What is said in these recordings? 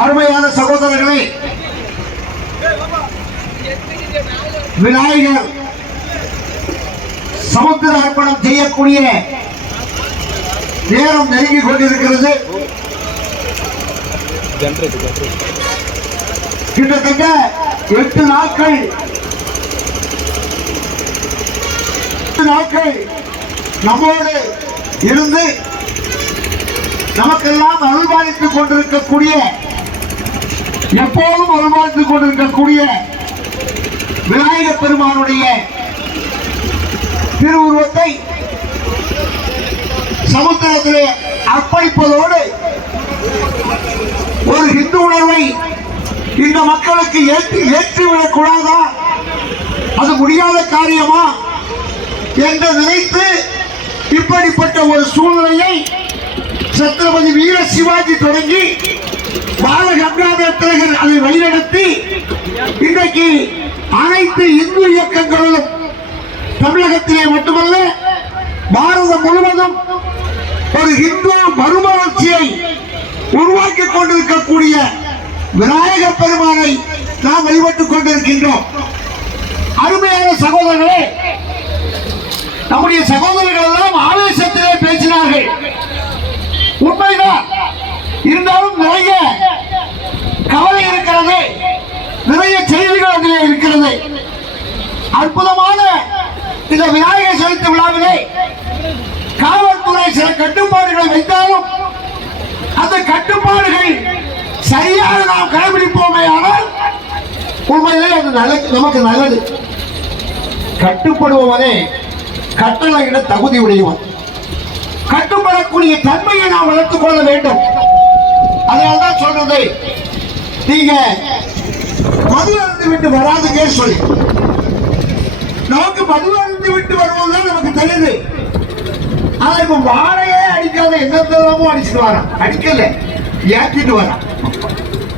அருமையான சகோதரர்களே, விநாயகர் சமுத்திர அர்ப்பணம் செய்யக்கூடிய நேரம் நெருங்கிக் கொண்டிருக்கிறது. கிட்டத்தட்ட 8 நாட்கள் நம்மோடு இருந்து நமக்கெல்லாம் அருள்பாலித்துக் கொண்டிருக்கக்கூடிய, எப்போதும் அருள்பாலித்துக் கொண்டிருக்கக்கூடிய விநாயகர் பெருமானுடைய திருவுருவத்தை சமுத்திரத்திலே அர்ப்பணிப்பதோடு ஒரு இந்து உணர்வை இந்த மக்களுக்கு ஏற்றிவிடக் கூடாதா, அது முடியாத காரியமா என்று நினைத்து இப்படிப்பட்ட ஒரு சூழ்நிலையை சத்ரபதி வீர சிவாஜி தொடங்கி பால கங்காதர திலகர் அதை வழிநடத்தி இன்றைக்கு அனைத்து இந்து இயக்கங்களிலும் தமிழகத்திலே மட்டுமல்ல பாரதம் முழுவதும் ஒரு இந்து மறுமலர்ச்சியை உருவாக்கிக் கொண்டிருக்கக்கூடிய விநாயகர் பெருமானை நாம் வழிபட்டுக் கொண்டிருக்கின்றோம். அருமையான சகோதரர்களே, நம்முடைய சகோதரர்கள் எல்லாம் ஆவேசத்திலே பேசினார்கள். உண்மைதான். இருந்தாலும் நிறைய கவலை இருக்கிறது, நிறைய செய்திகள் அதிலே இருக்கிறது. அற்புதமான இந்த விநாயகர் சதுர்த்தி விழாவிலே காவல்துறை சில கட்டுப்பாடுகளை வைத்தாலும் அந்த கட்டுப்பாடுகள் சரியாக நாம் கடைபிடிப்போமே ஆனால் உண்மையிலே அது நமக்கு நல்லது. கட்டுப்படுபவனே கட்டளையிட தகுதி உடையவன். கட்டுப்படக்கூடிய தன்மையை நாம் வளர்த்துக் கொள்ள வேண்டும். அதனால்தான் சொல்றது, நீங்க மது அருந்து விட்டு வராதுங்க சொல்லி. நமக்கு மது அருந்து விட்டு வருவதுதான் நமக்கு தெரியுது. ஆனா இப்ப வாழையே அடிக்காத எந்தமும் அடிச்சுட்டு வரான், அடிக்கல ஏற்றிட்டு வரான்.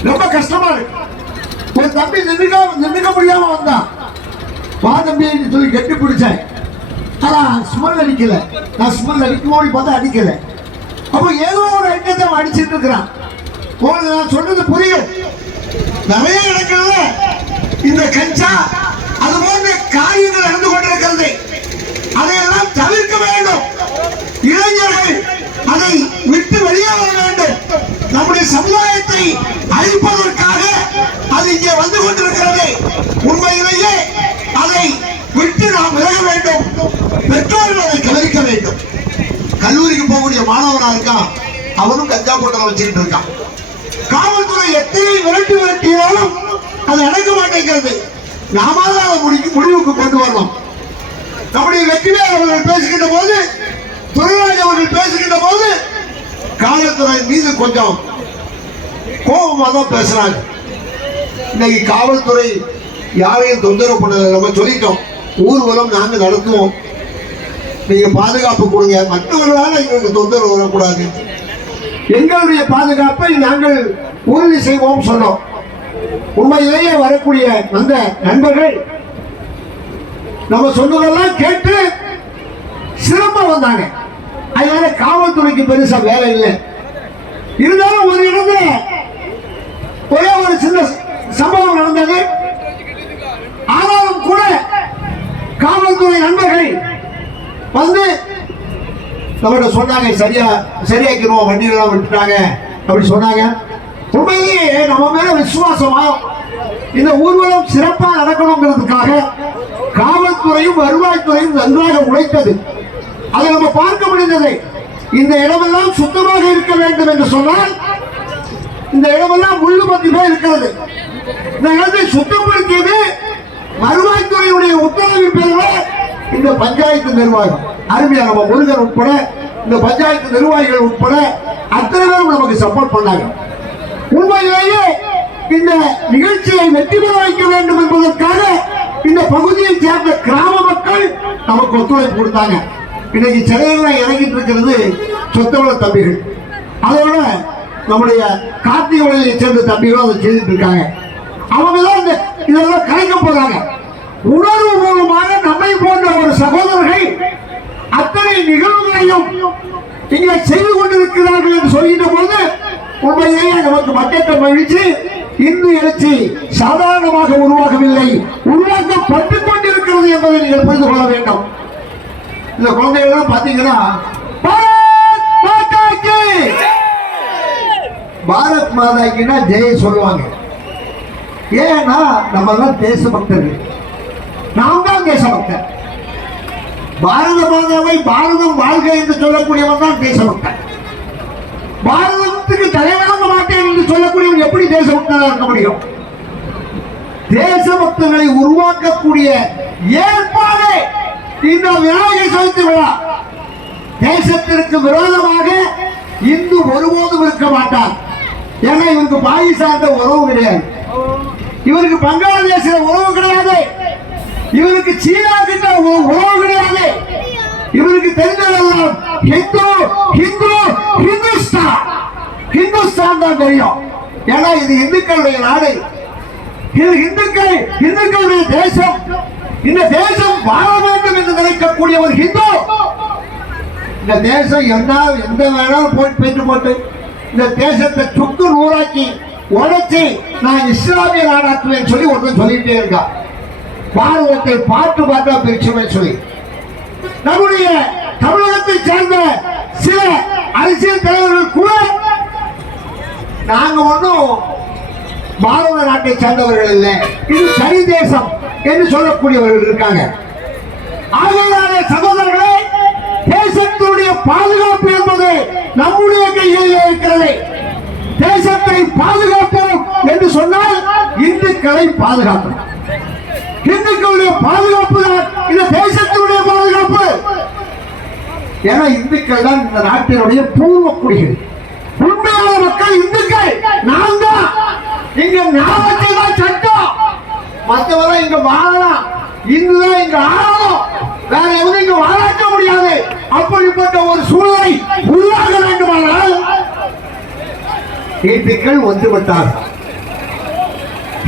ரொம்ப கஷ்டமா இருக்கு. ஒரு தம்பி நின்றுக்க முடியாம வந்தான். வா தம்பி சொல்லி கெட்டி பிடிச்சேன். ஆனா ஸ்மெல் அடிக்கல. நான் ஸ்மெல் அடிக்கும் பார்த்தா அடிக்கல. அப்ப ஏதோ ஒரு ஐட்டத்தை அடிச்சுட்டு இருக்கிறான். உங்களுக்கு நான் சொல்றது புரியும். நிறைய இடங்கள்ல இந்த கஞ்சா அது போன்ற காரியங்கள் நடந்து கொண்டிருக்கிறது. அதையெல்லாம் தவிர்க்க வேண்டும். இளைஞர்கள் அதை விட்டு வெளியே வர வேண்டும். நம்முடைய சமுதாயத்தை அழிப்பதற்காக அது இங்கே வந்து கொண்டிருக்கிறது. உண்மையிலேயே அதை விட்டு நாம் விலக வேண்டும். பெற்றோர்கள் அதை கவனிக்க வேண்டும். கல்லூரிக்கு போகக்கூடிய மாணவனா இருக்கான், அவனும் கஞ்சா போட்டலை வச்சுக்கிட்டு இருக்கான். காவல்துறை எத்தனை விரட்டினாலும் அது அடங்க மாட்டேங்கிறது. நாம அதை முடிவுக்கு கொண்டு வரணும். நம்முடைய வெற்றிவேல் அவர்கள் பேசுகின்ற போது, துரைராஜ் அவர்கள் பேசுகின்ற போது காவல்துறை மீது கொஞ்சம் கோபமா தான் பேசுறாங்க. இன்னைக்கு காவல்துறை யாரையும் தொந்தரவு பண்ணல. நம்ம சொல்லிட்டோம், ஊர்வலம் நாங்க நடத்துவோம், நீங்க பாதுகாப்பு கொடுங்க, மற்றவர்களால எங்களுக்கு தொந்தரவு வரக்கூடாது, எங்களுடைய பாதுகாப்பை நாங்கள் உறுதி செய்வோம் சொன்னோம். உண்மையிலேயே வரக்கூடிய அந்த நண்பர்கள் நம்ம சொன்னதெல்லாம் கேட்டு சிறப்பா வந்தாங்க. அதனால காவல்துறைக்கு பெருசா வேலை இல்லை. இருந்தாலும் ஒரு இடத்துல ஒரே ஒரு சின்ன சம்பவம் நடந்தது. ஆனாலும் கூட காவல்துறை நண்பர்கள் வந்து நம்மகிட்ட சொன்னாங்க, சரியாக்கிடுவோம், வண்டியெல்லாம் விட்டுட்டாங்க அப்படி சொன்னாங்க. உண்மையிலேயே நம்ம மேல விசுவாசமா இந்த ஊர்வலம் சிறப்பாக நடக்கணுங்கிறதுக்காக காவல்துறையும் வருவாய்த்துறையும் நன்றாக உழைத்தது. அதை நம்ம பார்க்க முடிந்தது. இந்த இடமெல்லாம் சுத்தமாக இருக்க வேண்டும் என்று சொன்னால் இந்த இடமெல்லாம் முள்ளு மத்தியமே இருக்கிறது. இந்த இடத்தை சுத்தப்படுத்தியது வருவாய்த்துறையுடைய உத்தரவின் பேரில் இந்த பஞ்சாயத்து நிர்வாகம், அருமையா நம்ம முருகன் உட்பட இந்த பஞ்சாயத்து நிர்வாகிகள் உட்பட அத்தனை பேரும் நமக்கு சப்போர்ட் பண்ணாங்க. உண்மையிலேயே இந்த நிகழ்ச்சியை வெற்றி பெற வைக்க வேண்டும் என்பதற்காக இந்த பகுதியை சேர்ந்த கிராம மக்கள் நமக்கு ஒத்துழைப்பு கொடுத்தாங்க. இன்னைக்கு சிலைகள் இறங்கிட்டு இருக்கிறது சொத்தவள தம்பிகள், அதோட நம்முடைய கார்த்திகை சேர்ந்த தம்பிகளும் அதை செய்துட்டு இருக்காங்க. அவங்க தான் இதெல்லாம் கலைக்க போறாங்க. உணர்வு மூலமாக நம்மை போன்ற ஒரு சகோதரர்கள் அத்தனை நிகழ்வுகளையும் இங்கே செய்து கொண்டிருக்கிறார்கள் என்று சொல்கின்ற போது உண்மையிலேயே நமக்கு மக்கட்ட மகிழ்ச்சி. இந்து எழுச்சி சாதாரணமாக உருவாகவில்லை, உருவாக்கப்பட்டுக் கொண்டிருக்கிறது என்பதை நீங்கள் புரிந்து கொள்ள வேண்டும். இந்த குழந்தைகள் பாத்தீங்கன்னா பாரத் மாதாக்குன்னா ஜெய சொல்லுவாங்க. ஏன்னா நம்ம எல்லாம் தேசபக்தர்கள், நாம் தான் தேசபக்தர். பாரத மாதாவை பாரதம் வாழ்க என்று சொல்லக்கூடியவன் தான் தேசபக்தன். பாரதத்துக்கு தலைவணங்க மாட்டேன் என்று சொல்லக்கூடியவன் எப்படி தேசபக்தனாக இருக்க முடியும்? தேசபக்தர்களை உருவாக்கக்கூடிய ஏற்பாடு இந்த விநாயகர் சதுர்த்தி விழா. தேசத்திற்கு விரோதமாக இந்து ஒருபோதும் இருக்க மாட்டார். ஏன்னா இவருக்கு பாகிஸ்தான் உறவு கிடையாது, இவருக்கு பங்களாதேச உறவு கிடையாது, இவருக்கு சீனா கிட்ட உறவு கிடையாது. இவருக்கு தெரிஞ்சதெல்லாம் ஹிந்து ஹிந்து ஹிந்துஸ்தான், ஹிந்துஸ்தான் தான் தெரியும். ஏன்னா இது இந்துக்களுடைய நாடு, இது இந்துக்களுடைய தேசம். இந்த தேசம் வாழ வேண்டும் என்று நினைக்கக்கூடிய ஒரு ஹிந்து. இந்த தேசம் எந்த வேணாலும் போட்டு இந்த தேசத்தை சுக்கு நூறாக்கி உடைச்சி நான் இஸ்லாமிய நாடாக்குவேன் சொல்லி ஒருத்தன் சொல்லிட்டே இருக்கா. பாரதத்தை பாட்டா பிரிச்சுவேன் சொல்லி நம்முடைய தமிழகத்தை சேர்ந்த சில அரசியல் தலைவர்கள் கூட நாங்க ஒன்றும் பாரத நாட்டை சேர்ந்தவர்கள் இல்லை, இது தனி தேசம் என்று சொல்லக்கூடியவர்கள் இருக்காங்க. ஆகையாலே சகோதரர்களே, தேசத்தினுடைய பாதுகாப்பு என்பது நம்முடைய கையில் இருக்கிறது. தேசத்தை பாதுகாப்போம் என்று சொன்னால் இந்துக்களை பாதுகாக்கணும். இந்துக்களுடைய பாதுகாப்பு தான் இந்த தேசத்தினுடைய பாதுகாப்பு. ஏன்னா இந்துக்கள் தான் இந்த நாட்டினுடைய பூர்வ குடிகள், உண்மையான மக்கள் இந்துக்கள். நான் தான் இங்க ஞாபகத்தை தான் சட்டம், மற்றவரை இங்க வாழலாம், இந்துதான் இங்க ஆளணும், வேற எதுவும் இங்க வாழாக்க முடியாது. அப்படிப்பட்ட ஒரு சூழலை உருவாக வேண்டுமானால் இந்துக்கள் ஒன்றுபட்டார்கள்.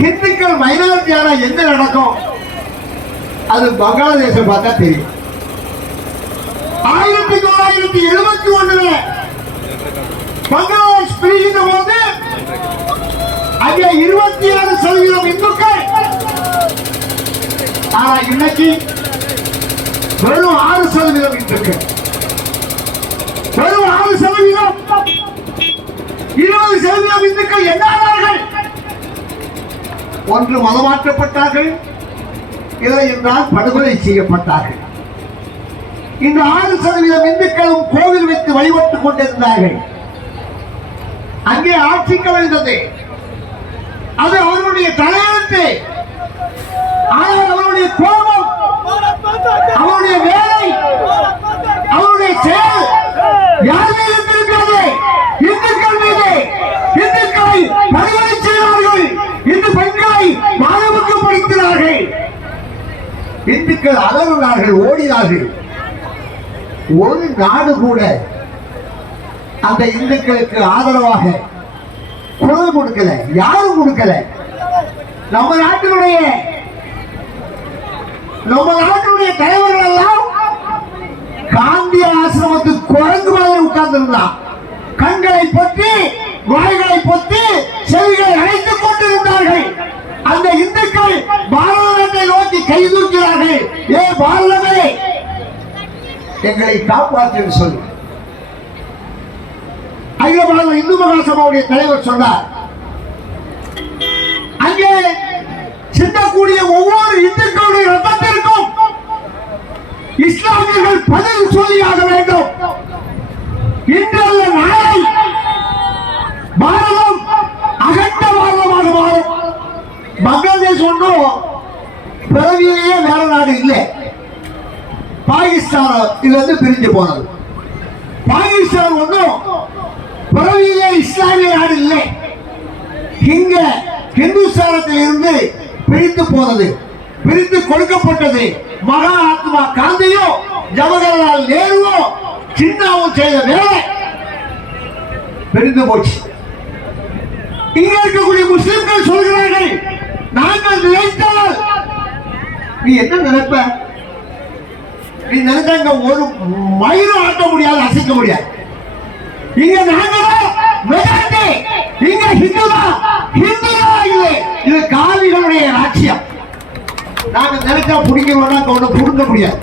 இந்துக்கள் மைனாரிட்டியான என்ன நடக்கும் அது பங்களாதேசம் பார்த்தா தெரியும். 1971 பங்களாதேஷ் பிரிகின்ற போது அங்கே 27% இந்துக்கள். ஆனா இன்னைக்கு வெறும் 6% இந்துக்கள், வெறும் 6%. 20% இந்துக்கள் என்ன ஆனார்கள்? ஒன்று மதமாற்றப்பட்டார்கள், இல்லை என்றால் படுகொலை செய்யப்பட்டார்கள். இந்த 6% இந்துக்களும் கோவில் வைத்து வழிபட்டுக் கொண்டிருந்தார்கள். அங்கே ஆட்சி கவிழ்ந்தது, அது அவருடைய தலையெழுத்து. ஆனால் அவருடைய கோபம், அவருடைய வேலை, அவருடைய செயல் யார் மீது இருக்கிறது? இந்துக்கள் மீது. இந்துக்களை படுகொலை செய்தார்கள், இந்து பெண்களை மாணவருக்கு படிக்கிறார்கள். இந்துக்கள் அலறினார்கள், ஓடினார்கள். ஒரு நாடு கூட அந்த இந்துக்களுக்கு ஆதரவாக குரல் கொடுக்கல, யாரும் கொடுக்கல. நம்ம நாட்டினுடைய தலைவர்கள் எல்லாம் காந்தி ஆசிரமத்துக்கு குரங்கு மாதிரி உட்கார்ந்து இருந்தான். கண்களை பொத்தி, வாய்களை பொத்தி, செவிகளை அழைத்துக் கொண்டிருந்தார்கள். அந்த இந்துக்கள் பாரத நாட்டை நோக்கி கை தூக்கிறார்கள். ஏ பாரதமே, எங்களை காப்பாற்று சொல்லி அகில பாரத இந்து மகாசபாவுடைய தலைவர் சொன்னார். அங்கே சிந்தக்கூடிய ஒவ்வொரு இந்துக்களுடைய ரத்தத்திற்கும் இஸ்லாமியர்கள் பதில் சொல்லியாக வேண்டும். இன்றல்ல நாளை பாரதம் அகண்ட பாரதமாக மாறும். பங்களாதேஷ் ஒன்றும் பிறவியிலேயே வேற நாடு இல்லை. பாகிஸ்தான் இதிலிருந்து பிரிஞ்சு போனது. பாகிஸ்தான் ஒன்றும் பிறவியிலே இஸ்லாமிய நாடு இல்லை. இங்க ஹிந்துஸ்தானத்தில் இருந்து பிரித்து போனது, பிரித்து கொடுக்கப்பட்டது. மகாத்மா காந்தியோ ஜவஹர்லால் நேருவோ சின்னாவும் செய்த வேலை பிரிந்து போச்சு. இங்க இருக்கக்கூடிய முஸ்லிம்கள் சொல்கிறார்கள், நாங்கள் நினைத்தால். நீ என்ன நினைப்ப? நீ நினைத்தாங்க ஒரு மயிரும் ஆட்ட முடியாது, அசைக்க முடியாது. இங்க நாங்களும் மெஜாரிட்டி இங்க ஹிந்துதான் இது காவிகளுடைய ராஜ்யம். நாங்க நினைச்சா பிடிக்கணும்னா ஒன்றும் புடுங்க முடியாது.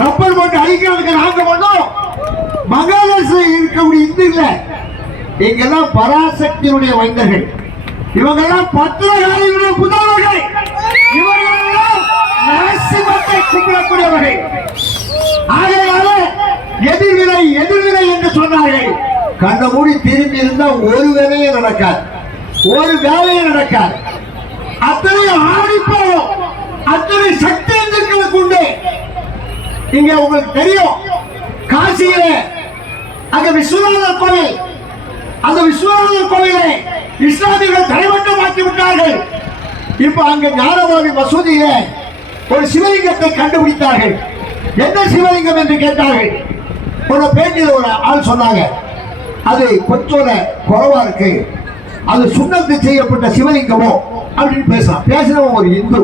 கப்பல் போட்டு அழிக்கிறதுக்கு நாங்க ஒன்றும் மகாராஷ்டிரா இருக்கக்கூடிய இந்து இல்ல. இங்கெல்லாம் பராசக்தியுடைய வைந்தர்கள், இவங்கெல்லாம் பத்திரகாளியுடைய புதல்வர்கள், இவர்களெல்லாம் நரசிம்மத்தை கும்பிடக்கூடியவர்கள். ஆகையால எதிர்வினை என்று சொன்னார்கள். கண்ண மூடி திரும்பி இருந்தா ஒரு வேலையே நடக்காது, ஒரு வேலையே நடக்காது. அத்தனை ஆடிப்போம், அத்தனை சக்தி எங்களுக்கு உண்டு. இங்க உங்களுக்கு தெரியும், காசியில அங்க விஸ்வநாதர் கோவில், அந்த விஸ்வநாதர் கோவிலை இஸ்லாமியர்கள் தரைமட்டமாக்கி விட்டார்கள். இப்ப அங்க ஞானவாதி மசூதியில ஒரு சிவலிங்கத்தை கண்டுபிடித்தார்கள். என்ன சிவலிங்கம் என்று கேட்டார்கள். ஒரு பேட்டியில் ஒரு ஆள் சொன்னாங்க, அது கொஞ்சம் குறைவா இருக்கு, அது சுண்ணத்து செய்யப்பட்ட சிவலிங்கமோ அப்படின்னு பேசினவன் ஒரு இந்து.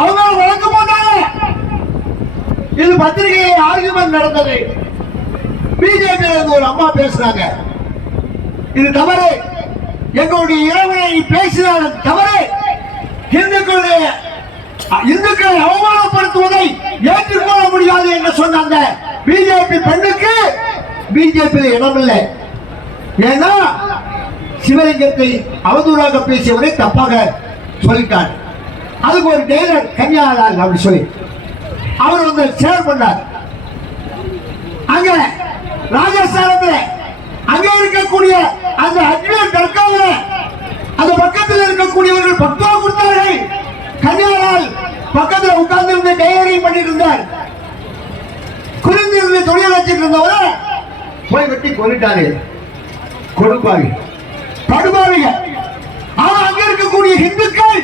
அவங்க வழக்கு போட்டாங்க. இது பத்திரிகை ஆர்குமெண்ட் நடந்தது. பிஜேபி ஒரு அம்மா பேசுறாங்க, இது தவறு, எங்களுடைய இறைவனை பேசினாலும் தவறு, இந்துக்களை அவமானப்படுத்துவதை ஏற்றுக்கொள்ள முடியாது என்று சொன்ன அந்த பிஜேபி பெண்ணுக்கு பிஜேபி இடமில்லை. ஏன்னா சிவலிங்கத்தை அவதூறாக பேசியவரை தப்பாக சொல்லிட்டார். அதுக்கு ஒரு டெய்லர் கன்னியாலால் அப்படி சொல்லி அவர் வந்து ஷேர் பண்ணார். அங்க ராஜஸ்தானத்தில் அங்க இருக்கக்கூடிய அந்த அஜ்மீர் தர்காவில் அந்த பக்கத்தில் இருக்கக்கூடியவர்கள் பக்துவா கொடுத்தார்கள். கன்னியாலால் பக்கத்தில் உட்கார்ந்து இருந்த டெய்லரிங் பண்ணிட்டு இருந்தார். குறிந்திருந்து தொழில் வச்சிட்டு இருந்தவரை போய் வெட்டி கொண்டுட்டாரு. கொடுப்பாங்க படுபாவிங்க. ஆனா அங்க இருக்கக்கூடிய இந்துக்கள்,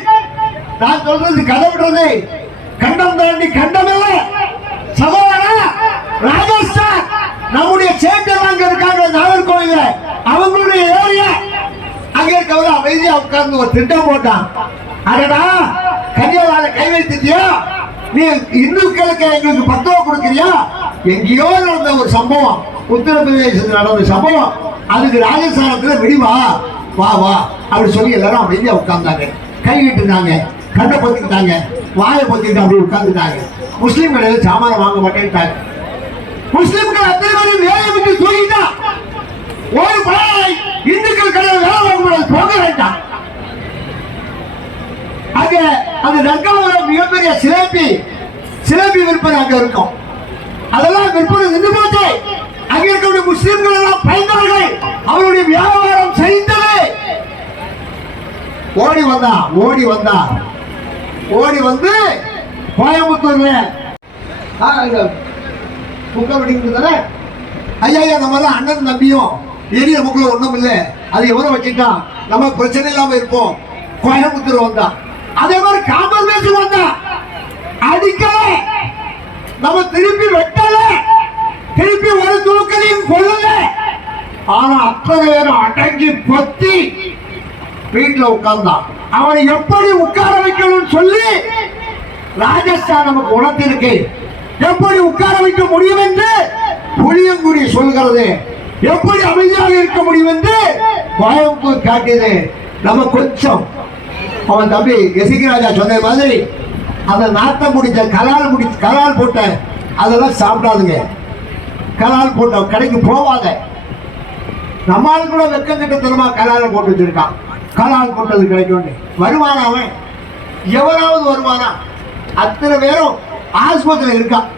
நான் சொல்றது கதை விடுறது கண்டம் தாண்டி கண்டமில்ல சகோதரா. ராஜஸ்தான் நம்முடைய சேட்டர் அங்க இருக்காங்க நாகர்கோவில, அவங்களுடைய ஏரியா. அங்க இருக்கவங்க அமைதியா உட்கார்ந்து ஒரு திட்டம் போட்டான். அடடா கன்னியாவால கை வைத்தியா, நீ இந்துக்களுக்கு எங்களுக்கு பத்துவா கொடுக்கறியா? எங்கேயோ நடந்த ஒரு சம்பவம், உத்தரப்பிரதேசத்தில் நடந்த சம்பவம், அதுக்கு ராஜஸ்தானத்துல விடிவா வா வா அப்படி சொல்லி எல்லாரும் அமைதியா உட்கார்ந்தாங்க. கை கட்டுனாங்க, கண்ணை பொத்திக்கிட்டாங்க, வாயை பொத்திக்கிட்டு அப்படி உட்கார்ந்துட்டாங்க. முஸ்லீம்கள் சாமான வாங்க மாட்டேன்ட்டாங்க. முஸ்லிம்கள் அத்தனை பேரும் வேலையை விட்டு தூங்கிட்டா. ஒரு பழம் இந்துக்கள் கடையில் வேலை வாங்க முடியாது, போக வேண்டாம். அங்க அந்த தர்காவில் மிகப்பெரிய சிலேபி விற்பனை அங்க இருக்கும். அதெல்லாம் விற்பனை நின்று போச்சு. அங்க இருக்கக்கூடிய முஸ்லிம்கள் எல்லாம் பயந்தார்கள். அவருடைய வியாபாரம் செய்தது. ஓடி வந்து கோயம்புத்தூர்ல ஐயா நம்ம தான் அண்ணன் தம்பியும் எரிய முக்கில் ஒண்ணும் இல்லை, அது எவ்வளவு வச்சுட்டான், நம்ம பிரச்சனை இல்லாம இருப்போம். கோயம்புத்தூர் வந்தா அதே மாதிரி காமல் பேசி வந்தா அடிக்கல, நம்ம திருப்பி வெட்டல, திருப்பி ஒரு தூக்கலையும் கொள்ளல. ஆனா அத்தனை பேரும் அடங்கி பொத்தி வீட்டுல உட்கார்ந்தான். அவனை எப்படி உட்கார வைக்கணும்னு சொல்லி ராஜஸ்தான் நமக்கு உணர்த்திருக்கு. எப்படி உட்கார வைக்க முடியும் என்று புளியங்குடி சொல்கிறது. எப்படி அமைதியாக இருக்க முடியும் என்று கோயம்புத்தூர் காட்டியது. நம்ம கொஞ்சம் அவன் தம்பி எசிகராஜா சொன்ன மாதிரி அந்த நாட்டம் முடிச்ச கலால் போட்ட அதெல்லாம் சாப்பிடாதுங்க. கலால் போட்ட கடைக்கு போவாங்க. நம்மால் கூட வெக்கம் கிட்டத்தனமா கலால போட்டு வச்சிருக்கான். கலால் போட்டது கிடைக்கும். வருவானா அவன்? எவனாவது வருவானா? அத்தனை பேரும் ஆஸ்பத்திரியில் இருக்கான்.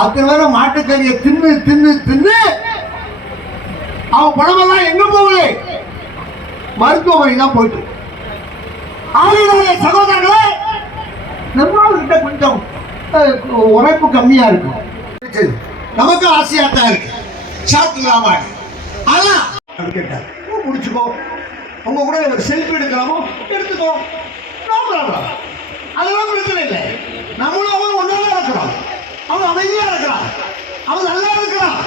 அத்தனை பேரும் மாட்டுக்கறியை தின்னு தின்னு தின்னு அவன் பணமெல்லாம் எங்க போகுது? மருத்துவமனை தான் போயிட்டு. ஆளுநருடைய சகோதரர்களே, நம்மகிட்ட கொஞ்சம் உழைப்பு கம்மியா இருக்கும். நமக்கு ஆசையா தான் இருக்கு சாப்பிடலாமா. ஆனா கேட்டார், முடிச்சுக்கோ, உங்க கூட ஒரு செல்ஃபி எடுக்கலாமோ எடுத்துக்கோ, அதெல்லாம் பிரச்சனை இல்லை. நம்மளும் அவன் ஒன்னாதான் இருக்கிறோம். அவன் அமைதியா இருக்கிறான், அவன் நல்லா இருக்கிறான்.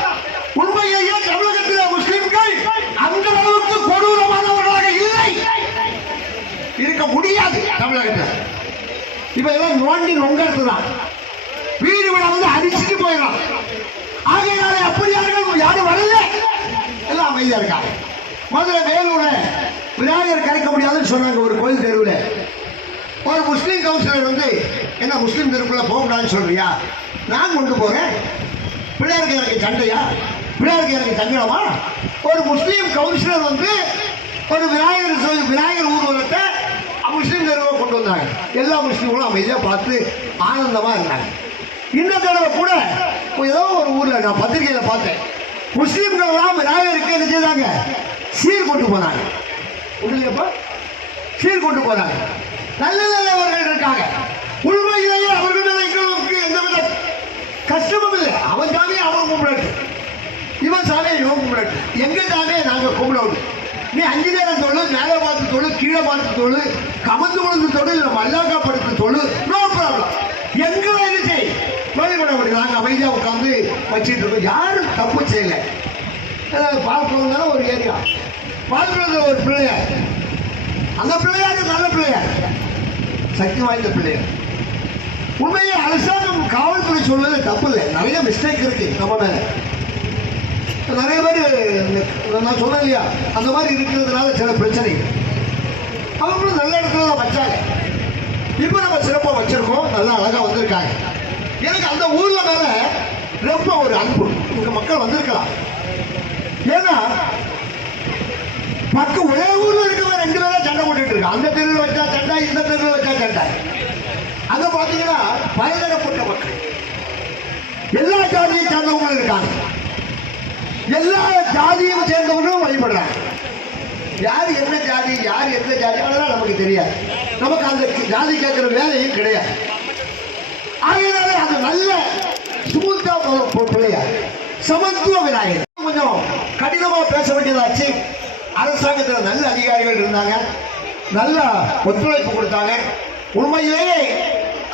உண்மையிலேயே தமிழகத்தில் முஸ்லிம்கள் அந்த அளவுக்கு கொடூரமானவர்களாக இல்லை, இருக்க முடியாது தமிழகத்தில். இப்ப எல்லாம் நோண்டி நொங்கறதுதான். வீடு விட வந்து அடிச்சுட்டு போயிடும். ஆகையாலே அப்படி யாரும் வரல. எல்லாம் அமைதியா இருக்காங்க. மதுரை வேலூர்ல விநாயகர் கரைக்க முடியாதுன்னு சொன்னாங்க. ஒரு கோயில் தெருவில் ஒரு முஸ்லீம் கவுன்சிலர் வந்து, என்ன முஸ்லீம் தெருவுக்குள்ள போகக்கூடாதுன்னு சொல்றியா? நான் கொண்டு போறேன். பிள்ளையாருக்கு எனக்கு சண்டையா? பிள்ளையாருக்கு எனக்கு சங்கடமா? ஒரு முஸ்லீம் கவுன்சிலர் வந்து ஒரு விநாயகர் ஊர்வலத்தை முஸ்லீம் தெருவை கொண்டு வந்தாங்க. எல்லா முஸ்லீம்களும் அமைதியா பார்த்து ஆனந்தமா இருந்தாங்க. இந்த தடவை கூட ஏதோ ஒரு ஊர்ல நான் பத்திரிகையில பார்த்தேன், முஸ்லீம்கள் எல்லாம் விநாயகருக்கு என்ன செய்தாங்க? சீர் கொண்டு போனாங்க. உடனேப்பா சீர் கொண்டு போனாங்க. நல்ல நல்லவர்கள் இருக்காங்க. உண்மையிலேயே அவர்கள் எங்களுக்கு எந்தவித கஷ்டமும் இல்லை. அவன் சாமியை அவன் கும்பிடட்டு, இவன் சாமியை இவன் கும்பிடட்டு, எங்க சாமியை நாங்க கும்பிடணும். நீ 5 நேரம் தொழு, மேலே பார்த்து தொழு, கீழே பார்த்து தொழு, கமந்து விழுந்து தொழு, இல்லை மல்லாக்கா படுத்து தொழு, நோ ப்ராப்ளம். எங்களை என்ன செய் வழிபட முடியும். நாங்கள் அமைதியாக உட்காந்து வச்சுட்டு இருக்கோம். யாரும் தப்பு செய்யலை. பால்குளம் தானே ஒரு ஏரியா. பால்குளத்தில் ஒரு பிள்ளையார், அந்த பிள்ளையார் நல்ல பிள்ளையார், சக்தி வாய்ந்த பிள்ளையார். உண்மையை அரசாங்கம் காவல்துறை சொல்வது தப்பு இல்லை. நிறைய மிஸ்டேக் இருக்கு நம்ம மேல. நிறைய பேர் நான் சொன்னேன் இல்லையா, அந்த மாதிரி இருக்கிறதுனால சில பிரச்சனை. அவங்களும் நல்ல இடத்துல தான் வச்சாங்க. இப்போ நம்ம சிறப்பாக வச்சிருக்கோம், நல்லா அழகா வந்திருக்காங்க. எனக்கு அந்த ஊர்ல மேல ரொம்ப ஒரு அன்பு. இங்க மக்கள் வந்திருக்கலாம். ஏன்னா மக்கள் ஒரே ஊர்ல இருக்கவங்க 2 பேரா சண்டை போட்டுட்டு இருக்காங்க. அந்த தெருவில் வச்சா சண்டை, இந்த தெருவில் வச்சா சண்டை. அங்க பாத்தீங்கன்னா பலதரப்பட்ட மக்கள், எல்லா ஜாதியை சேர்ந்தவங்களும் இருக்காங்க. எல்லா ஜாதியும் சேர்ந்தவங்களும் வழிபடுறாங்க. யார் என்ன ஜாதி, யார் எந்த ஜாதி அதெல்லாம் நமக்கு தெரியாது. நமக்கு அந்த ஜாதி கேட்கிற வேலையும் கிடையாது. ஆகையினால அது நல்ல சுமூத்தா பிள்ளையார், சமத்துவ விநாயகர். கொஞ்சம் கடினமா பேச வேண்டியதாச்சு. அரசாங்கத்தில் நல்ல அதிகாரிகள் இருந்தாங்க, நல்ல ஒத்துழைப்பு கொடுத்தாங்க. உண்மையிலேயே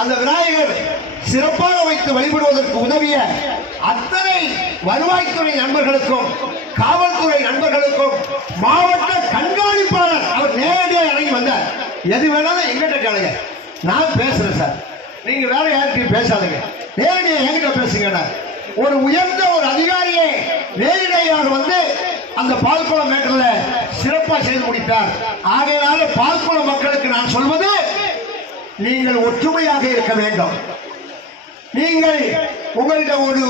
அந்த விநாயகர் சிறப்பாக வைத்து வழிபடுவதற்கு உதவிய அத்தனை வருவாய்த்துறை நண்பர்களுக்கும், காவல்துறை நண்பர்களுக்கும், மாவட்ட கண்காணிப்பாளர் அவர் நேரடியாக இறங்கி வந்தார். எது வேணாலும் எங்கிட்ட கேளுங்க, நான் பேசுறேன் சார், நீங்க வேற யாருக்கும் பேசாதுங்க, நேரடியாக என்கிட்ட பேசுங்க. ஒரு உயர்ந்த ஒரு அதிகாரியை நேரடியாக வந்து அந்த பால்குளம் மேட்டர்ல சிறப்பாக செய்து முடித்தார். ஆகையினால பால்குளம் மக்களுக்கு நான் சொல்வது, நீங்கள் ஒற்றுமையாக இருக்க வேண்டும். நீங்கள் உங்கள்கிட்ட ஒரு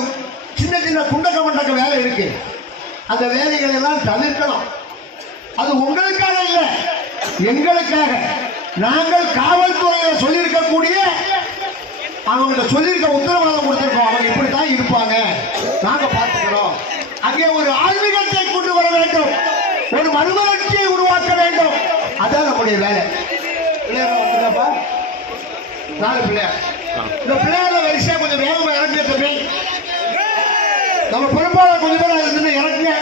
சின்ன சின்ன குண்டக்க மண்டக்க வேலை இருக்கு, அந்த வேலைகள் எல்லாம் தவிர்க்கணும். அது உங்களுக்காக இல்லை, எங்களுக்காக. நாங்கள் காவல்துறையில சொல்லியிருக்கக்கூடிய, அவங்க சொல்லியிருக்க உத்தரவாதம் கொடுத்திருக்கோம், அவங்க இப்படித்தான் இருப்பாங்க, நாங்க பார்த்துக்கிறோம். அங்கே ஒரு ஆன்மீகத்தை கொண்டு வர வேண்டும், ஒரு மறுமலர்ச்சியை உருவாக்க வேண்டும். அதான் நம்முடைய வேலை. பிள்ளையாரப்பா 4 பிள்ளையார். இந்த பிள்ளையார வரிசையா கொஞ்சம் வேகமா இறங்கிய தம்பி, நம்ம பொறுப்பாளர் கொஞ்சம் பேர் இருந்து இறக்குங்க.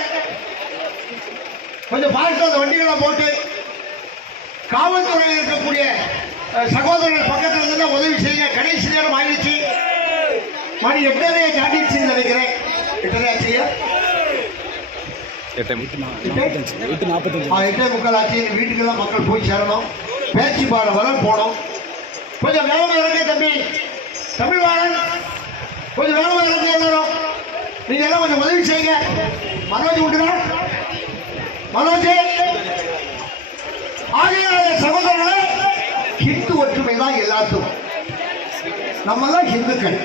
கொஞ்சம் பார்த்து அந்த வண்டிகளை போட்டு காவல்துறையில் இருக்கக்கூடிய சகோதரர்கள் பக்கத்தில் இருந்து உதவி செய்ய. கடைசி நேரம் ஆயிடுச்சு, மணி 8:30 தாண்டிடுச்சுன்னு நினைக்கிறேன். 8:30 ஆச்சு, 8:45 ஆச்சு. வீட்டுக்கெல்லாம் மக்கள் போய் சேரணும், பேச்சு பாட வர போனோம். கொஞ்சம் வேகமா இறங்க தம்பி, தமிழ்வாணன் கொஞ்சம் வேகமா இறங்க. எல்லாரும் நீங்க எல்லாம் கொஞ்சம் உதவி செய்யுங்க. மனோஜ் உண்டுனா, மனோஜ். ஆகிய சகோதரர்களே, ஹிந்து ஒற்றுமை தான் எல்லாத்துக்கும். நம்மெல்லாம் ஹிந்துக்கள்,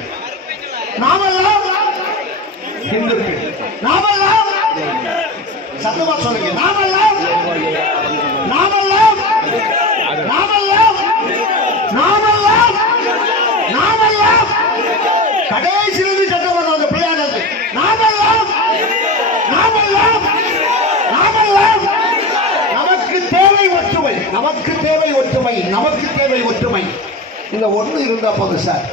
நாமெல்லாம் ஹிந்துக்கள், நாமெல்லாம் சத்தமா சொல்லுங்க, நாமெல்லாம் நாமெல்லாம் நாமெல்லாம் நாமெல்லாம் நாமெல்லாம் கடைசியிலிருந்து சட்டம் வரும் அந்த பிள்ளையானது. நாமெல்லாம் நாமெல்லாம் நாமெல்லாம். நமக்கு தேவை ஒற்றுமை, நமக்கு தேவை ஒற்றுமை, நமக்கு தேவை ஒற்றுமை. இந்த ஒண்ணு இருந்தா போதும் சார்,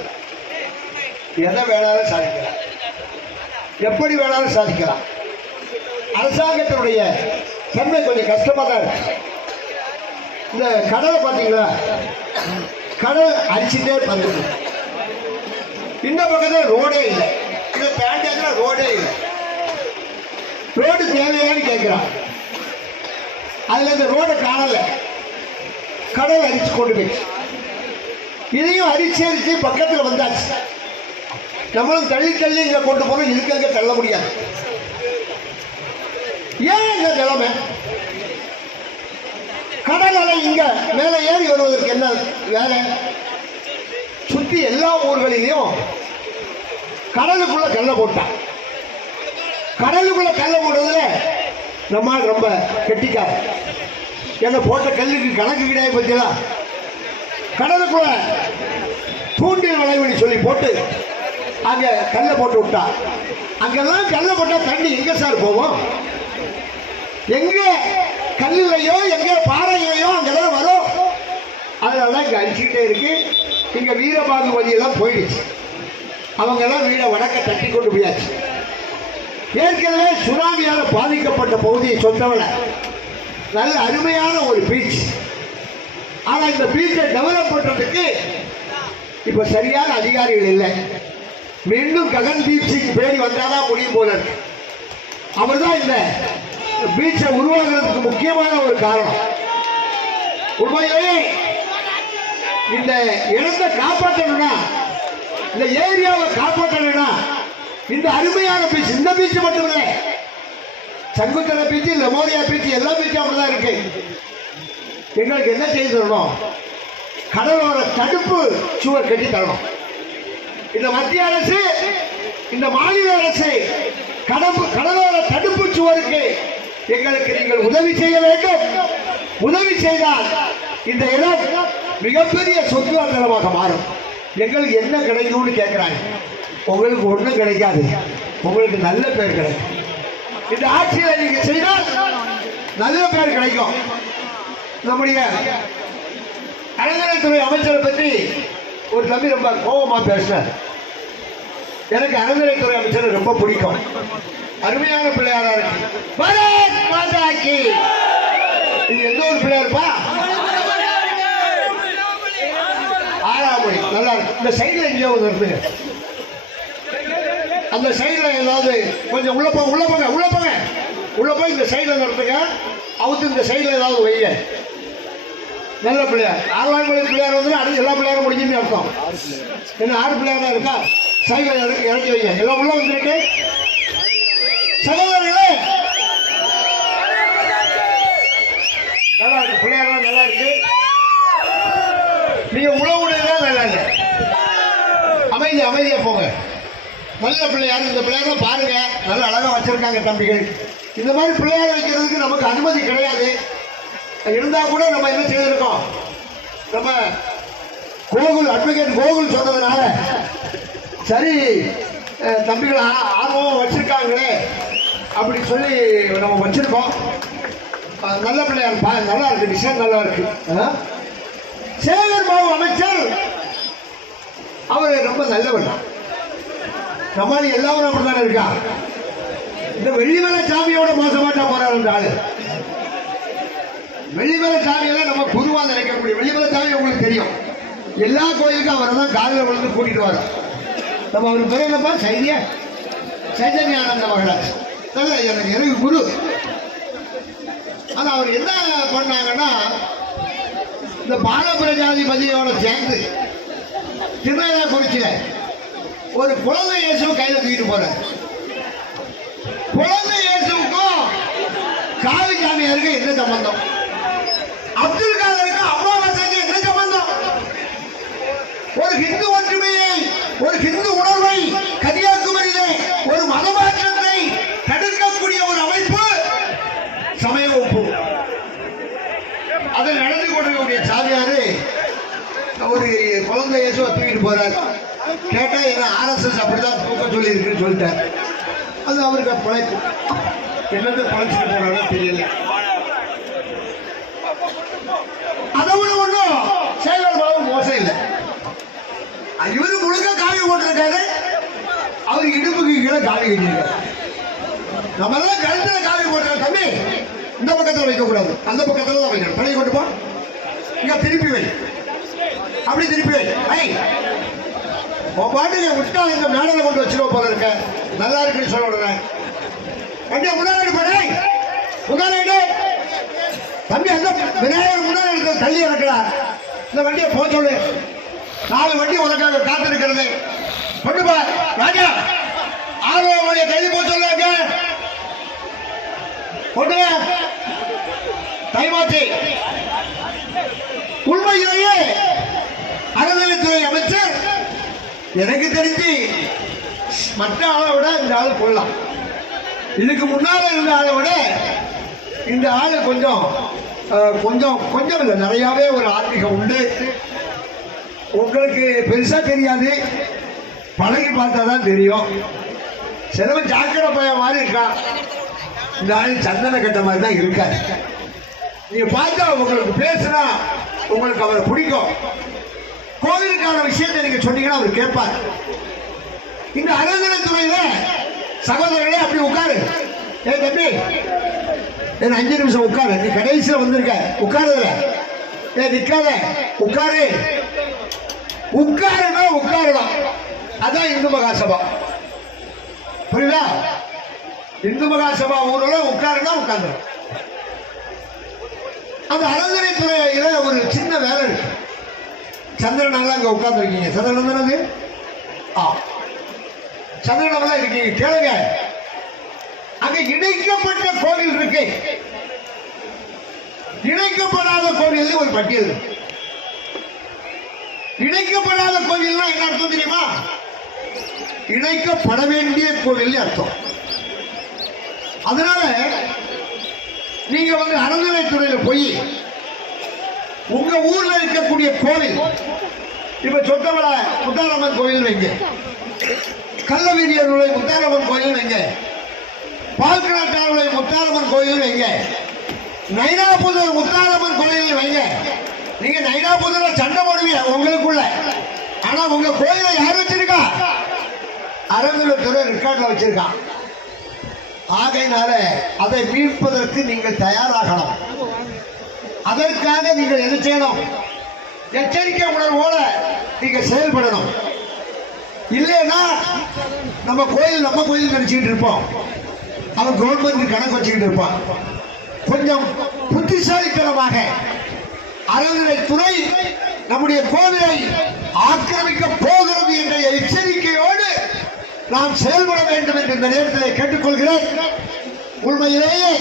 எதை வேணாலும் சாதிக்கலாம், எப்படி வேணாலும் சாதிக்கலாம். அரசாங்கத்தினுடைய தன்மை கொஞ்சம் கஷ்டமா தான் இருக்கு. இந்த கடலை பார்த்தீங்களா, கடல் அடிச்சுட்டே வந்துருக்கு. இந்த பக்கத்தில் ரோடே இல்லை, இதை தாண்டியாச்சுன்னா ரோடே இல்லை. ரோடு தேவையான்னு கேட்கிறான். அதுல இந்த ரோடை காணல, கடல் அரிச்சு கொண்டு போயிடுச்சு. இதையும் அரிச்சு அரிச்சு பக்கத்தில் வந்தாச்சு. நம்மளும் தள்ளி தள்ளி இங்க கொண்டு போறோம், இருக்க தள்ள முடியாது. ஏன் இந்த நிலைமை? கடல் அலை இங்க மேலே ஏறி வருவதற்கு என்ன வேலை? சுத்தி எல்லா ஊர்களிலையும் கடலுக்குள்ள கல்ல போட்டான். கடலுக்குள்ள கல்ல போடுறதுல நம்மால் ரொம்ப கெட்டிக்கார. என்ன போட்ட கல்லுக்கு கணக்கு கிடையாது பத்தியா? கடலுக்குள்ள தூண்டில் வளைவெளி சொல்லி போட்டு அங்க கல்ல போட்டு விட்டா. அங்கெல்லாம் கல்ல போட்டா தண்ணி எங்க சார் போவோம்? எங்க கல்லையோ எங்க பாறையிலையோ அங்கெல்லாம் வரும். அதனால இங்க அடிச்சுக்கிட்டே இருக்கு. இங்க வீரபாகுபதி எல்லாம் போயிடுச்சு. அவங்க எல்லாம் வீட வடக்க தட்டி கொண்டு போயாச்சு. ஏற்கனவே சுனாமியால பாதிக்கப்பட்ட பகுதியை சொன்னவன நல்ல அருமையான ஒரு பீச். ஆனா இந்த பீச்சை டெவலப் பண்றதுக்கு இப்ப சரியான அதிகாரிகள் இல்லை. மீண்டும் ககன்தீப் சிங் பேடி வந்தாதான் முடியும் போல இருக்கு. அவர் தான் இந்த பீச்சை உருவாக்குறதுக்கு முக்கியமான ஒரு காரணம். உண்மையிலேயே இந்த இடத்தை காப்பாற்றணும்னா, இந்த ஏரியாவை காப்பாற்றணும்னா இந்த அருமையான பீச், இந்த பீச் மட்டும் இல்லை, சங்குத்தர பீச், லெமோரியா பீச், எல்லா பீச்சும் அப்படிதான் இருக்கு. எங்களுக்கு என்ன செய்து தரணும்? கடலோர தடுப்பு சுவர் கட்டி தரணும். இந்த மத்திய அரசு, இந்த மாநில அரசு கடலோர தடுப்பு சுவருக்கு எங்களுக்கு நீங்கள் உதவி செய்ய வேண்டும். உதவி செய்தால் இந்த இடம் மிகப்பெரிய சொத்துவாதமாக மாறும். எங்களுக்கு என்ன கிடைக்கும்னு கேட்கிறாங்க. உங்களுக்கு ஒன்றும் கிடைக்காது. உங்களுக்கு நல்ல பேர் கிடைக்கும். இந்த ஆட்சியை நீங்க செய்தால் நல்ல பேர் கிடைக்கும். நம்முடைய அறநிலையத்துறை அமைச்சரை பற்றி ஒரு தம்பி ரொம்ப கோபமா பேசினார். எனக்கு அறநிலையத்துறை அமைச்சர் ரொம்ப பிடிக்கும். அருமையான பிள்ளையாரா இருக்கு. பாரத் மாதா கி. இது எந்த ஒரு பிள்ளையாருப்பா? ஆறாமணி. நல்லா இருக்கு. இந்த சைடுல எங்கேயோ வருதுங்க. அந்த சைடுல ஏதாவது கொஞ்சம் உள்ள போங்க, உள்ள போங்க, உள்ள போங்க, உள்ள போய் இந்த சைடுல நடத்துங்க. அவுத்து இந்த சைடுல ஏதாவது வைங்க. நல்ல பிள்ளையார். ஆறாமணி பிள்ளையார் வந்து அடுத்து எல்லா பிள்ளையாரும் முடிஞ்சுன்னு அர்த்தம். என்ன 6 பிள்ளையாரா இருக்கா? சைடுல இறக்கி வைங்க. எல்லாம் உள்ள வந்துருக்கு. சகோதரர்களே, நல்லா இருக்கு. பிள்ளையாரெல்லாம் நல்லா இருக்கு. நீங்க உணவுதான் நல்லா இல்லை. அமைதியா போங்க. நல்ல பிள்ளையார். இந்த பிள்ளையாரெல்லாம் பாருங்க, நல்ல அழகா வச்சிருக்காங்க தம்பிகள். இந்த மாதிரி பிள்ளையார் வைக்கிறதுக்கு நமக்கு அனுமதி கிடையாது. இருந்தா கூட நம்ம என்ன செய்திருக்கோம்? நம்ம கோகுல் அட்வொகேட் கோகுல் சொன்னதுனால சரி தம்பிகள் ஆர்வம் வச்சிருக்காங்களே அப்படி சொல்லி நம்ம வச்சிருக்கோம். நல்ல பிள்ளையார் நல்லா இருக்கு. விஷயம் நல்லா இருக்கு. சேகர் பாபு அமைச்சர் அவர் ரொம்ப நல்லவர் தான். நம்மளால எல்லாரும் அப்படித்தானே இருக்கா? இந்த வெள்ளிமலை சாமியோட மோசமாட்டா போறாரு இந்த ஆளு. வெள்ளிமலை சாமியெல்லாம் நம்ம குருவா நினைக்கக்கூடிய வெள்ளிமலை சாமி உங்களுக்கு தெரியும். எல்லா கோயிலுக்கும் அவரை தான் காலில் விழுந்து கூட்டிட்டு வரோம். நம்ம அவர் பேர் என்னப்பா? சைதன்யானந்த மகராஜ். நல்ல எனக்கு குரு. ஆனா அவர் என்ன பண்ணாங்கன்னா, இந்த பாலபிரஜாதிபதியோட சேர்ந்து திருநெல்வேலியில ஒரு குழந்தை இயேசுவை கையில தூக்கிட்டு போறாரு. குழந்தை இயேசுவுக்கும் காவி சாமியாருக்கு என்ன சம்பந்தம்? அப்துல் காதருக்கு அம்மாவாசைக்கு என்ன சம்பந்தம்? ஒரு ஹிந்து ஒற்றுமையை, ஒரு ஹிந்து உணர்வை கன்னியாகுமரியிலே ஒரு மதமாற்றத்தை தடுக்கக்கூடிய ஒரு அமைப்பு சமய ஒப்பு. அதை நடந்து கொண்டிருக்கக்கூடிய சாமியாரு ஒரு குழந்தை இயேசுவை தூக்கிட்டு போறாரு. கேட்டா என்ன RSS அப்படிதான் தூக்க சொல்லி இருக்குன்னு சொல்லிட்டார். அது அவருக்கு பழைப்பு. என்னது பழைச்சிட்டு போறாரோ தெரியல. அதை விட ஒன்றும் சேகர் பாபு மோசம் இல்லை. இவரு முழுக்க காவி போட்டிருக்காரு. அவரு இடுப்புக்கு கீழே காவி கட்டிருக்காரு. நம்ம எல்லாம் கழுத்துல காவி போட்டிருக்க. தம்பி இந்த பக்கத்தில் வைக்க கூடாது, அந்த பக்கத்துல தான் வைக்கணும். பழைய கொண்டு போ. இங்க திருப்பி வை. அப்படி திருப்பி வை. பாட்டுக்கு விட்டா இந்த மேடல கொண்டு வச்சிருவோம் போல இருக்க. நல்லா இருக்குன்னு சொல்ல விடுறேன். வண்டியை முன்னாடி போட. முன்னாடி தம்பி அந்த விநாயகர் முன்னாடி தள்ளி இறக்கடா. இந்த வண்டியை போக சொல்லு. 4 வண்டி உனக்காக காத்திருக்கிறது. கொண்டு போ ராஜா. 6 வண்டியை தள்ளி போக சொல்லுங்க. ஒண்ணு தைமாத்தி உண்மையிலேயே அறநிலைத்துறை அமைச்சர் எனக்கு தெரிஞ்சு மற்ற ஆளை விட இந்த ஆள் கொள்ளலாம். இதுக்கு முன்னால இருந்த ஆளை விட இந்த ஆளு கொஞ்சம் கொஞ்சம் கொஞ்சம் இல்லை, நிறையாவே ஒரு ஆன்மீகம் உண்டு. உங்களுக்கு பெருசா தெரியாது, பழகி பார்த்தா தான் தெரியும். சிலவன் ஜாக்கிர பையன் மாதிரி இருக்கான், இந்த ஆள் சந்தன கட்ட மாதிரி தான் இருக்காரு. நீங்க பார்த்தா உங்களுக்கு பேசுனா உங்களுக்கு அவரை பிடிக்கும். கோவிலுக்கான விஷயத்தை நீங்க சொன்னீங்கன்னா அவர் கேட்பார். இந்த அறநிலைத்துறையில சகோதரர்களே அப்படி உட்காரு. ஏ தம்பி, என்ன 5 நிமிஷம் உட்காரு, நீ கடைசியில வந்திருக்க, உட்காருதுல. ஏ நிக்காத, உட்காரு. உட்காருனா உட்காருதான், அதான் இந்து மகாசபா. புரியுதா? இந்து மகாசபா ஊர்ல உட்காருனா உட்கார்ந்து. அந்த அறநிலைத்துறையில ஒரு சின்ன வேலை இருக்கு. சந்திரனால அங்க உட்கார்ந்து இருக்கீங்க. சந்திரன் தானது? சந்திரனால இருக்கீங்க. கேளுங்க, அங்க இணைக்கப்பட்ட கோவில் இருக்கு, இணைக்கப்படாத கோவில் ஒரு பட்டியல் இருக்கு. இணைக்கப்படாத கோவில்னா என்ன அர்த்தம் தெரியுமா? இணைக்கப்பட வேண்டிய கோவில் அர்த்தம். அதனால நீங்க வந்து அறநிலைத்துறையில போய் உங்க ஊர்ல இருக்கக்கூடிய கோவில், இப்ப சொத்தவள முத்தாரம்மன் கோயில் வைங்க, கள்ளவீதியூர் முத்தாரம்மன் கோயில் வைங்க, பால்கணத்தாருடைய முத்தாரம்மன் கோயில் வைங்க, நைனாபுதூர் முத்தாரம்மன் கோயில் வைங்க. நீங்க நைனாபுதூர்ல சண்டை போடுவீங்க உங்களுக்குள்ள, ஆனா உங்க கோயிலை யார் வச்சிருக்கா? அறநிலைத்துறை ரெக்கார்ட்ல வச்சிருக்கான். ஆகையினால அதை மீட்பதற்கு நீங்கள் தயாராகணும். அதற்காக நீங்கள் என்ன செய்யணும்? எச்சரிக்கை உணர்வோட நீங்க செயல்படணும். இல்லைன்னா நம்ம கோயில் நினைச்சுக்கிட்டு இருப்போம், அவன் கவர்மெண்ட் கணக்கு வச்சுக்கிட்டு இருப்பான். கொஞ்சம் புத்திசாலித்தனமாக அறநிலைத்துறை நம்முடைய கோவிலை ஆக்கிரமிக்க போகிறது என்ற எச்சரிக்கையோடு நாம் செயல்பட வேண்டும் என்று இந்த நேரத்தில் கேட்டுக்கொள்கிறேன். உண்மையிலேயே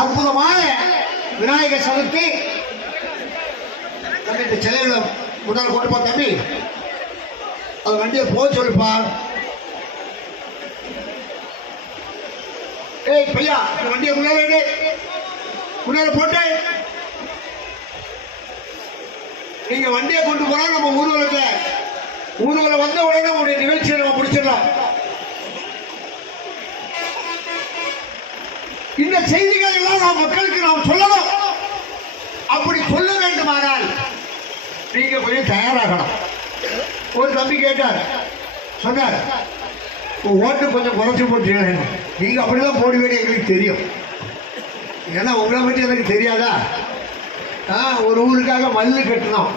அற்புதமான விநாயகர் சதுர்த்தி. தம்பி இந்த சிலைகளை முன்னால் கொண்டு போ தம்பி, அது வண்டியை போக சொல்லுப்பா. ஏய் பையா, இந்த வண்டியை முன்னால போட்டு நீங்க வண்டியை கொண்டு போனா நம்ம ஊர்வலம் வந்த உடனே நம்முடைய நிகழ்ச்சியை நம்ம முடிச்சிடலாம். இந்த செய்திகள் எல்லாம் நாம் மக்களுக்கு நாம் சொல்லணும். அப்படி சொல்ல வேண்டுமானால் நீங்க கொஞ்சம் தயாராகணும். ஒரு தம்பி கேட்டார், சொன்னார், ஓட்டு கொஞ்சம் குறைச்சி போட்டீங்க. நீங்க அப்படிதான் போடுவீங்க, எங்களுக்கு தெரியும். ஏன்னா உங்களை பற்றி எனக்கு தெரியாதா? ஒரு ஊருக்காக மல்லு கட்டணும்,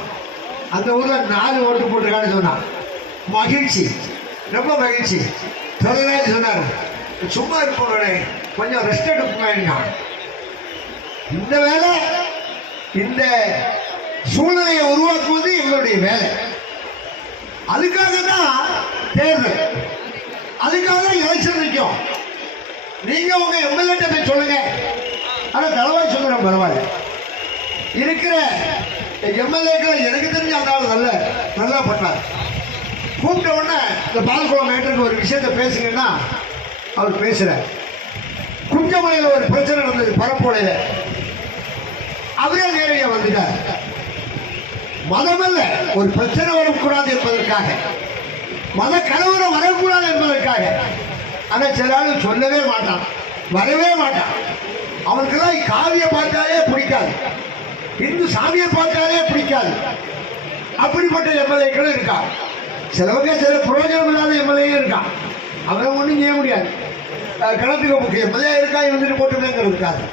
அந்த ஊர்ல 4 ஓட்டு போட்டிருக்கான்னு சொன்னான். மகிழ்ச்சி, ரொம்ப மகிழ்ச்சி. சொன்னார், சும்மா இருப்போனே, கொஞ்சம் ரெஸ்ட் எடுப்போம். இந்த வேலை, இந்த சூழ்நிலையை உருவாக்குவது எங்களுடைய வேலை. அதுக்காக தான் தேர்தல், அதுக்காக தான் எலெக்ஷன் நிற்கும். நீங்க உங்க எம்எல்ஏ போய் சொல்லுங்க. ஆனா தலைவாய் சொல்றேன், பரவாயில்ல. இருக்கிற எம்எல்ஏக்களை எனக்கு தெரிஞ்ச அந்த ஆள் நல்லா பண்ணார். கூப்பிட்ட உடனே இந்த பால்குளம் மேட்டருக்கு ஒரு விஷயத்த பேசுங்கன்னா அவர் பேசுறார். குஞ்சமலையில் ஒரு பிரச்சனை நடந்தது, பரப்போலையில. அவரே நேரடியாக வந்துட்டார். மதமல்ல, ஒரு பிரச்சனை வரக்கூடாது என்பதற்காக, மத கலவரம் வரக்கூடாது என்பதற்காக. ஆனா சில ஆள் சொல்லவே மாட்டான், வரவே மாட்டான். அவனுக்கெல்லாம் காவியை பார்த்தாலே பிடிக்காது, இந்து சாமியை பார்த்தாலே பிடிக்காது. அப்படிப்பட்ட எம்எல்ஏக்களும் இருக்கான். சிலவங்க சில பிரயோஜனம் இல்லாத எம்எல்ஏ இருக்கான். அவரை ஒன்றும் செய்ய முடியாது. கணத்துக்கு முக்கிய எம்எல்ஏ இருக்கா, வந்துட்டு போட்டுருக்காங்க.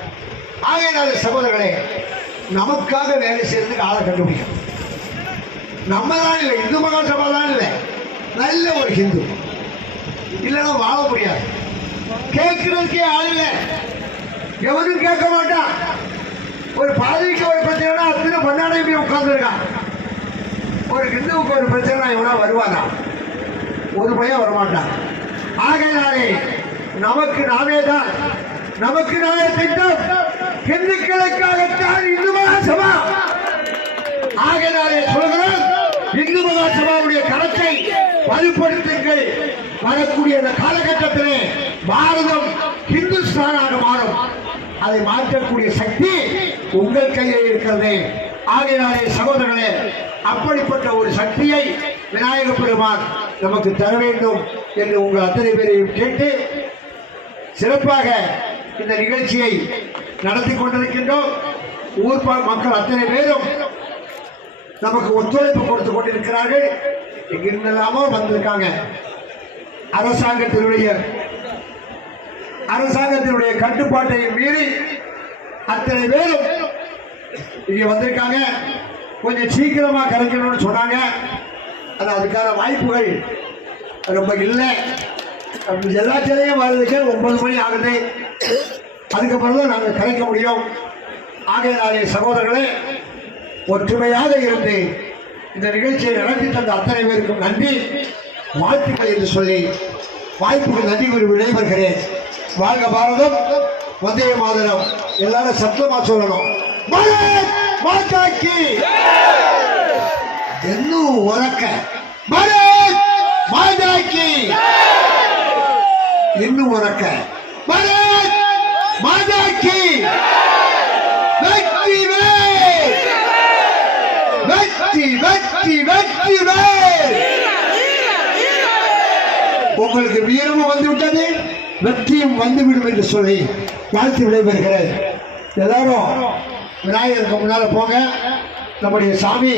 ஆகையினால சகோதரர்களே, நமக்காக வேலை செய்யறதுக்கு ஆளை கண்டுபிடிக்கும். நம்ம தான் இல்லை, இந்து மகாசபா தான் இல்லை, நல்ல ஒரு ஹிந்து இல்லைன்னா வாழ முடியாது. கேட்கறதுக்கே ஆள் இல்லை, எவரும் கேட்க மாட்டான். ஒரு பாதிக்கு ஒரு பிரச்சனைனா அத்தனை பண்ணாடே போய் உட்கார்ந்துருக்கான். ஒரு ஹிந்துவுக்கு ஒரு பிரச்சனை இவனா வருவானா? ஒரு பையன் வரமாட்டான். ஆகையினாலே நமக்கு நாமே தான் நமக்கு நாளை திட்டம் இந்துக்களுக்காகத்தான் இந்து மகாசபா. ஆகையினாலே சொல்கிறோம், இந்து மகாசபாவுடைய கருத்தை வலுப்படுத்துங்கள். வரக்கூடிய இந்த காலகட்டத்திலே பாரதம் ஹிந்துஸ்தானாக மாறும். அதை மாற்றக்கூடிய சக்தி உங்கள் கையில் இருக்கிறது. ஆகையினாலே சகோதரர்களே, அப்படிப்பட்ட ஒரு சக்தியை விநாயக பெருமான் நமக்கு தர வேண்டும் என்று உங்கள் அத்தனை பேரையும் கேட்டு சிறப்பாக இந்த நிகழ்ச்சியை நடத்தி கொண்டிருக்கின்றோம். ஊர் மக்கள் அத்தனை பேரும் நமக்கு ஒத்துழைப்பு கொடுத்து கொண்டிருக்கிறார்கள். எங்கிருந்தெல்லாமோ வந்திருக்காங்க. அரசாங்கத்தினுடைய கட்டுப்பாட்டை மீறி அத்தனை பேரும் இங்க வந்திருக்காங்க. கொஞ்சம் சீக்கிரமா கரைக்கணும்னு சொன்னாங்க. அது அதுக்கான வாய்ப்புகள் ரொம்ப இல்லை. எல்லா சிலையும் வர்றதுக்கு 9 மணி ஆகுது. அதுக்கப்புறம் தான் நாங்கள் கரைக்க முடியும். ஆகையினாலே சகோதரர்களே, ஒற்றுமையாக இருந்து இந்த நிகழ்ச்சியை நடத்தி தந்த அத்தனை பேருக்கும் நன்றி, வாழ்த்துக்கள் என்று சொல்லி வாய்ப்புக்கு நன்றி கூறி விடைபெறுகிறேன். வாழ்க பாரதம், வந்தே மாதரம். எல்லாரும் சத்தமா சொல்லணும். பாரத் மாதா கி இன்னும் உறக்க, பாரத் மாதா கி இன்னும் உறக்க, பாரத் மாதா கி. வெற்றி வேல், வெற்றி வெற்றி வெற்றி வேல். உங்களுக்கு வீரமும் வந்து விட்டது, வெற்றியும் வந்துவிடும் என்று சொல்லி வாழ்த்து விடைபெறுகிறேன். எல்லாரும் விநாயகருக்கு முன்னால போங்க. நம்முடைய சாமி